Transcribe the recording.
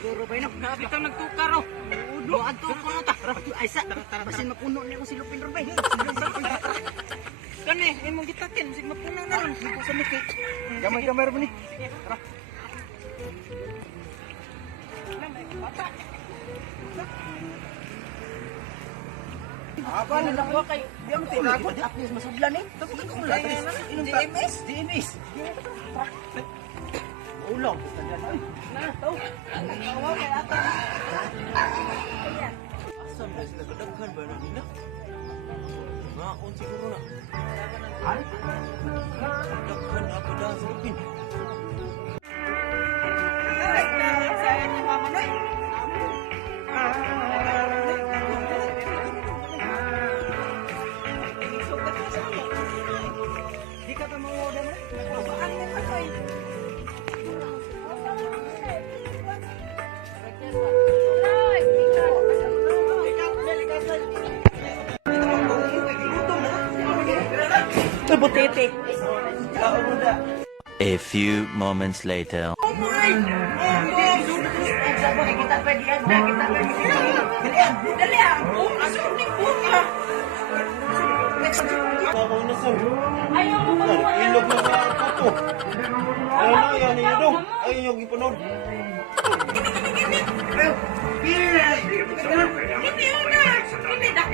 Siguro ba yun? Bitaw nagtukar oh. Buwan to ko na ta. Ay sa, basin mapuno niya ko si Lupin Rubay. Kani, imong gitakin, sig mapuno na lang. Dito sa miki. Gamay-gamay ra ba ni? Sige, tara. Apa na lang ko kay diam tinagot at least masudlan eh. Tapos ko lang DMS, DMS. Ulang kita diyan ay. Na, tao. Kawaw kay ato. Asam ba sila kadaghan ba na nila? Maon siguro na. Ay. Daghan ako daw sa Lupin. Ay, saya ni mama noy. Di ka mau order mo? Apaan mo ka ay? Butete. A few moments later. Ayaw mo ba? Ilog na sa puto. Ayaw na, ayaw niyo dong. Ayaw niyo gipunod. Hindi na. Hindi na. Hindi na.